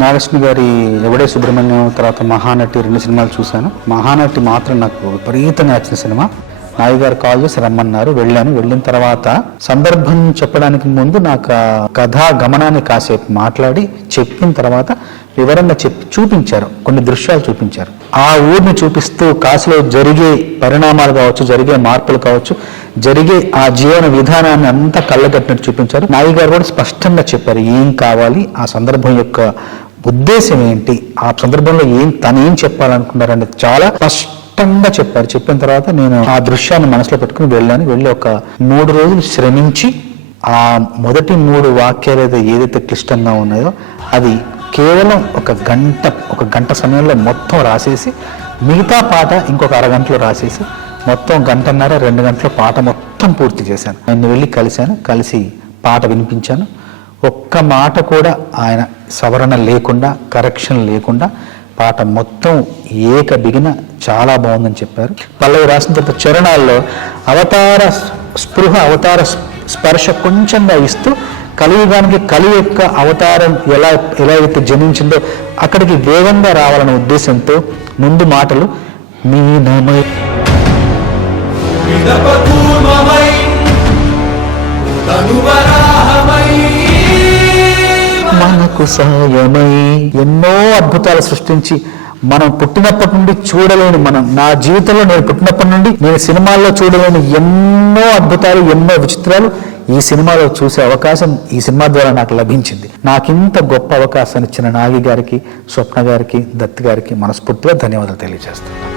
నాగలక్ష్మి గారి ఎవడే సుబ్రహ్మణ్యం, తర్వాత మహానటి 2 సినిమాలు చూశాను. మహానటి మాత్రం నాకు విపరీతంగా నచ్చిన సినిమా. నాయుడు గారు కాల్ చేసి రమ్మన్నారు, వెళ్ళాను. వెళ్ళిన తర్వాత సందర్భం చెప్పడానికి ముందు నాకు కథా గమనాన్ని కాసేపు మాట్లాడి చెప్పిన తర్వాత వివరంగా చూపించారు, కొన్ని దృశ్యాలు చూపించారు. ఆ ఊరిని చూపిస్తూ కాశీలో జరిగే పరిణామాలు కావచ్చు, జరిగే మార్పులు కావచ్చు, జరిగే ఆ జీవన విధానాన్ని అంతా కళ్ళగట్టినట్టు చూపించారు. నాయుడు గారు కూడా స్పష్టంగా చెప్పారు ఏం కావాలి, ఆ సందర్భం యొక్క ఉద్దేశం ఏంటి, ఆ సందర్భంలో తను ఏం చెప్పాలనుకున్నారనేది చాలా స్పష్టంగా చెప్పారు. చెప్పిన తర్వాత నేను ఆ దృశ్యాన్ని మనసులో పెట్టుకుని వెళ్ళాను. వెళ్ళి ఒక 3 రోజులు శ్రమించి ఆ మొదటి 3 వాక్యాలు ఏదైతే క్లిష్టంగా ఉన్నాయో అది కేవలం ఒక గంట సమయంలో మొత్తం రాసేసి, మిగతా పాట ఇంకొక అరగంటలో రాసేసి మొత్తం 1.5 2 గంటల పాట మొత్తం పూర్తి చేశాను. ఆయన వెళ్ళి కలిసి పాట వినిపించాను. ఒక్క మాట కూడా ఆయన సవరణ లేకుండా, కరెక్షన్ లేకుండా పాట మొత్తం బిగిన చాలా బాగుందని చెప్పారు. పల్లవి రాసిన తర్వాత చరణాల్లో అవతార స్పృహ, అవతార స్పర్శ కొంచెంగా ఇస్తూ కలియుగానికి కలి యొక్క అవతారం ఎలా అయితే జనించిందో అక్కడికి వేగంగా రావాలనే ఉద్దేశంతో ముందు మాటలు మీనమై మనకు సాయమై ఎన్నో అద్భుతాలు సృష్టించి మనం పుట్టినప్పటి నుండి చూడలేని, నా జీవితంలో నేను పుట్టినప్పటి నుండి నేను సినిమాల్లో చూడలేని ఎన్నో అద్భుతాలు, ఎన్నో విచిత్రాలు ఈ సినిమాలో చూసే అవకాశం ఈ సినిమా ద్వారా నాకు లభించింది. నాకింత గొప్ప అవకాశాన్ని ఇచ్చిన నాగి గారికి, స్వప్న గారికి, దత్ గారికి మనస్ఫూర్తిగా ధన్యవాదాలు తెలియజేస్తాను.